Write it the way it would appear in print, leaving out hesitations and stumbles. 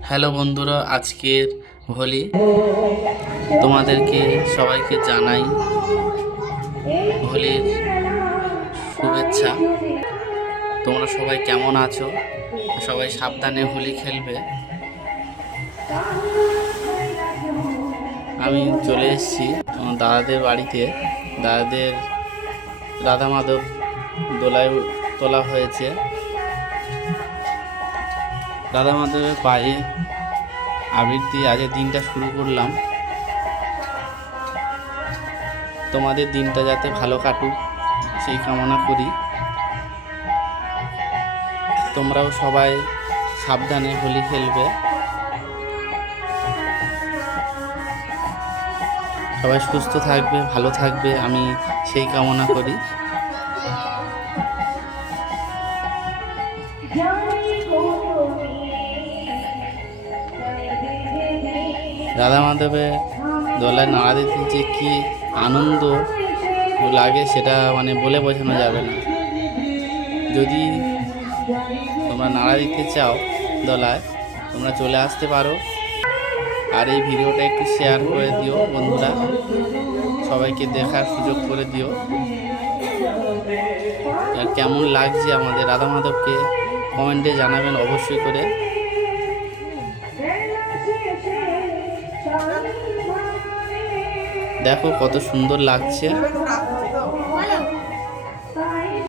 Hello বন্ধুরা, আজকের হোলি তোমাদেরকে সবাইকে জানাই হোলির শুভেচ্ছা। তোমরা সবাই কেমন আছো? সবাই সাবধানে হোলি খেলবে। আমি চলে এসেছি আমার দাদাদের বাড়িতে। দাদাদের রাধা মাধব দোলায় তোলা হয়েছে। রাধা মাধবের পায়ে আবির দিয়ে আজকের দিনটা শুরু করলাম। তোমাদের দিনটা যাতে ভালো কাটুক সেই কামনা করি। তোমরাও সবাই সাবধানে হোলি খেলবে। সবাই সুস্থ থাকবে, ভালো থাকবে, আমি সেই কামনা করি। রাধা মাধবের দোলায় নাড়া দিতে যে কি আনন্দ লাগে সেটা বলে বোঝানো যাবে না। যদি তোমরা নাড়া দিতে চাও দোলায়, তোমরা চলে আসতে পারো। আর এই ভিডিওটা একটু শেয়ার করে দিও বন্ধুরা, সবাইকে দেখার সুযোগ করে দিও। আর কেমন লাগছে আমাদের রাধা মাধবকে কমেন্টে জানাবেন অবশ্যই করে। দেখো কত সুন্দর লাগছে।